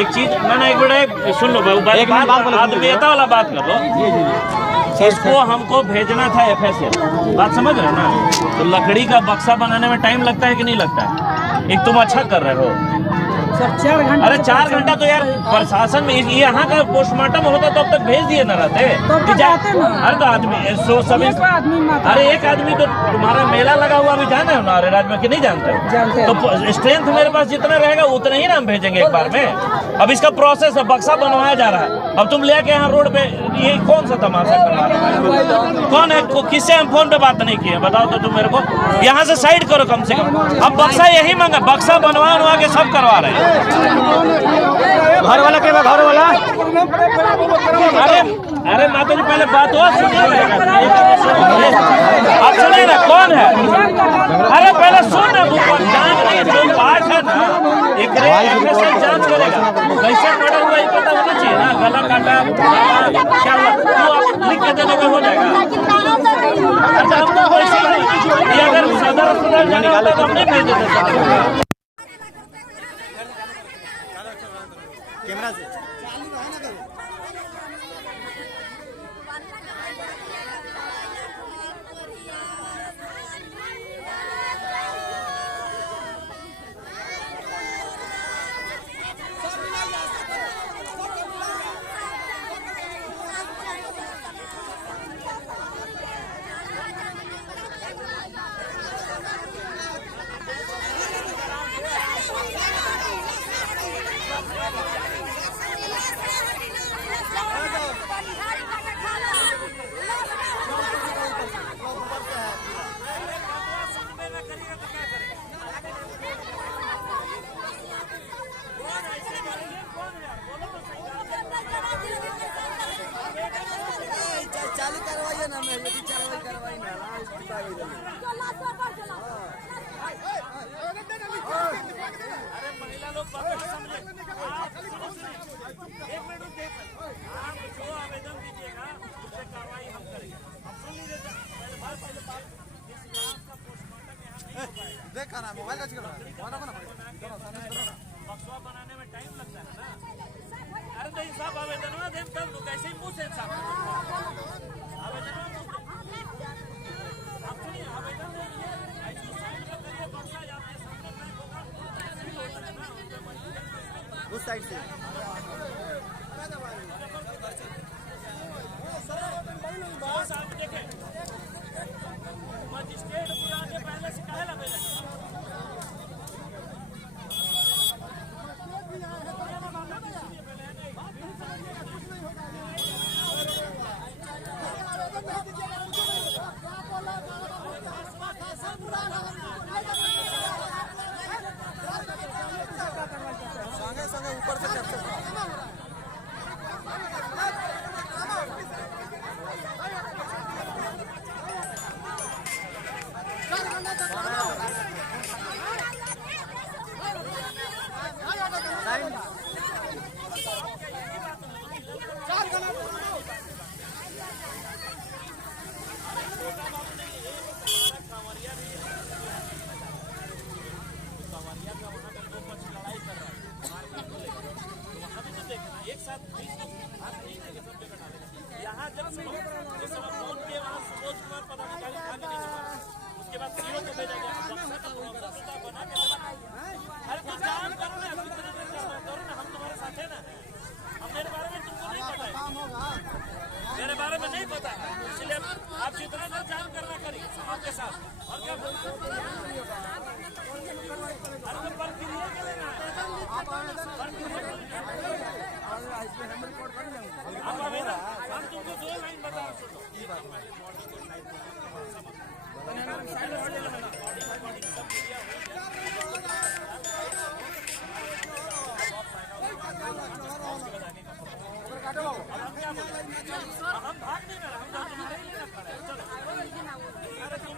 एक चीज ना एक बड़े सुन लो आदमीयता वाला बात कर लो। इसको हमको भेजना था FSL, बात समझ रहे हो ना। तो लकड़ी का बक्सा बनाने में टाइम लगता है कि नहीं लगता है? एक तुम अच्छा कर रहे हो सर 4 घंटा। अरे 4 घंटा तो यार प्रशासन में यहाँ का पोस्टमार्टम होता तो अब तक भेज दिए न रहते। अरे तो आदमी अरे एक आदमी तो तुम्हारा मेला लगा हुआ अभी जाना है ना अरेराज में कि नहीं जानते हो? तो स्ट्रेंथ मेरे पास जितना रहेगा उतना ही ना हम भेजेंगे एक बार में। अब इसका प्रोसेस है, बक्सा बनवाया जा रहा है। अब तुम लेके यहाँ रोड पे ये कौन सा तमाशा करवा रहे हो? कौन है? किससे हम फोन पे बात नहीं किए बताओ तो तुम मेरे को। यहाँ से साइड करो कम से कम। अब बक्सा यही मांगा, बक्सा बनवा के सब करवा रहे हैं। घर वाला क्या घर वाला? अरे माता जी पहले बात हो सुनिए, आप सुनिए ना कौन है। अरे पहले सुन ना, जो पार्ट है ना एक जांच करेगा कैसे मर्डर हुआ ये पता होना चाहिए ना। गला काटा क्या हुआ तो आप लिख के देने में हो जाएगा। अच्छा हम तो ये अगर सदर अस्पताल जाना होता तो हम नहीं भेज देते कैमरा से। चालू करवाइए ना, मैं यदि चालू करवाई ना अरे महिला लोग समझे। एक मिनट आप जो आवेदन दीजिएगा उससे कार्रवाई हम करेंगे। हम सुन लीजिए देखा ना मोबाइल का बक्सवा बनाने में टाइम लगता है ना। अरे तो इंसाफ आवेदन दें कर दो, कैसे ही मुँह से इंसाफ आवेदन आप सुनिए आवेदन उस साइड से आप देखें मजिस्ट्रेट बुलाने पहले से कहे ना भेजा। संगे संगे ऊपर से कैप्चर एक साथ यहाँ जब फोन किए वहाँ सुबोध कुमार पदाधिकारी उसके बाद सीओ को भेजा गया बना के। अरे तो जान करो ना, करो ना, हम तुम्हारे साथ है ना। हम मेरे बारे में तुमको नहीं पता है, मेरे बारे में नहीं पता, इसलिए आप जितना ना जान करना करिए आपके साथ। और क्या अरे तो प्रक्रिया के लेना आप आवेदन हम तुमको 2 लाइन बता हम भाग नहीं रहे, हम तुम्हारे ही लेना पड़ा है। चलो अरे तुम